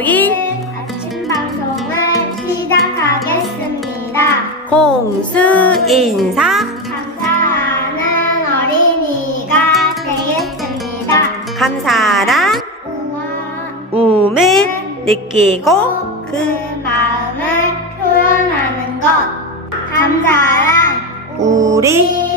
토요일 아침 방송을 시작하겠습니다. 공수 인사 감사하는 어린이가 되겠습니다. 감사란 응원 음을 느끼고 그그 마음을 표현하는 것. 감사랑 우리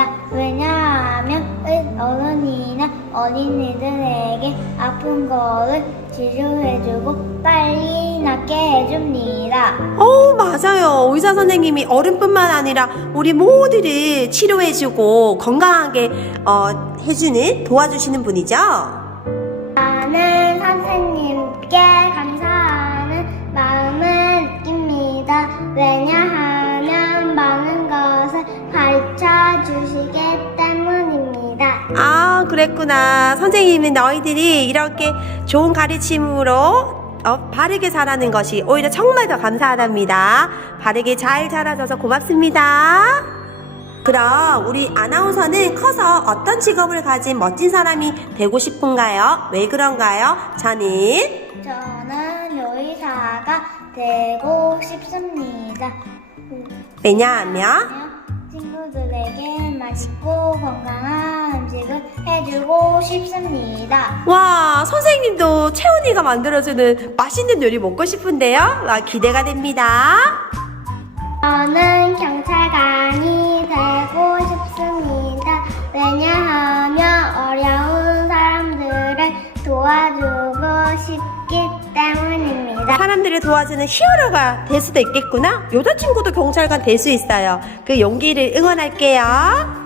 느낍니다. 왜냐하면 의- 어른이나 어린이들에게 아픈 거를 치료해주고 빨리 낫게 해줍니다. 어 맞아요 의사 선생님이 어른뿐만 아니라 우리 모두를 치료해주고 건강하게 어, 해주는 도와주시는 분이죠 나는 선생님께 감 그랬구나 선생님은 너희들이 이렇게 좋은 가르침으로 어, 바르게 자라는 것이 오히려 정말 더 감사하답니다 바르게 잘 자라줘서 고맙습니다 그럼 우리 아나운서는 커서 어떤 직업을 가진 멋진 사람이 되고 싶은가요? 왜 그런가요? 저는 저는 요리사가 되고 싶습니다. 왜냐하면 친구들에게 맛있고 건강한 음식을 해주고 싶습니다. 와 선생님도 채훈이가 만들어주는 맛있는 요리 먹고 싶은데요 와 기대가 됩니다 저는 경찰관이 되고 싶습니다. 왜냐하면 어려운 사람들을 도와주고 싶기 때문입니다. 사람들을 도와주는 히어로가 될 수도 있겠구나. 여자친구도 경찰관 될 수 있어요. 그 용기를 응원할게요.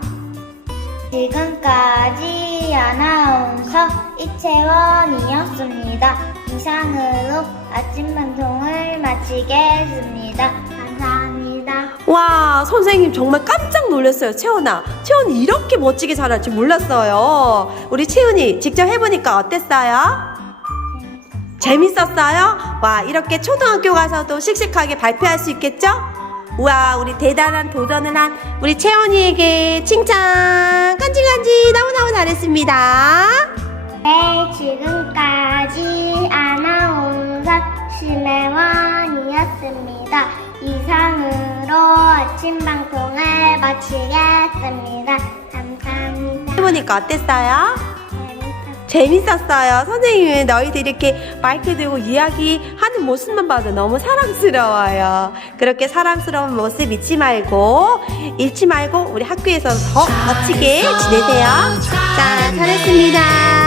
지금까지 아나운서 이채원이었습니다. 이상으로 아침 방송을 마치겠습니다. 감사합니다. 와, 선생님 정말 깜짝 놀랐어요, 채원아. 채원이 이렇게 멋지게 잘할 줄 몰랐어요. 우리 채훈이 직접 해보니까 어땠어요? 재밌었어요? 와, 이렇게 초등학교 가서도 씩씩하게 발표할 수 있겠죠? 우와, 우리 대단한 도전을 한 우리 채원이에게 칭찬! 잘했습니다. 네, 지금까지 아나운서 심혜원이었습니다. 이상으로 아침 방송을 마치겠습니다. 감사합니다. 해보니까 어땠어요? 재밌었어요. 선생님은 너희들 이렇게 마이크 들고 이야기하는 모습만 봐도 너무 사랑스러워요. 그렇게 사랑스러운 모습 잊지 말고, 잃지 말고, 우리 학교에서 더 멋지게 지내세요. 자, 잘했습니다.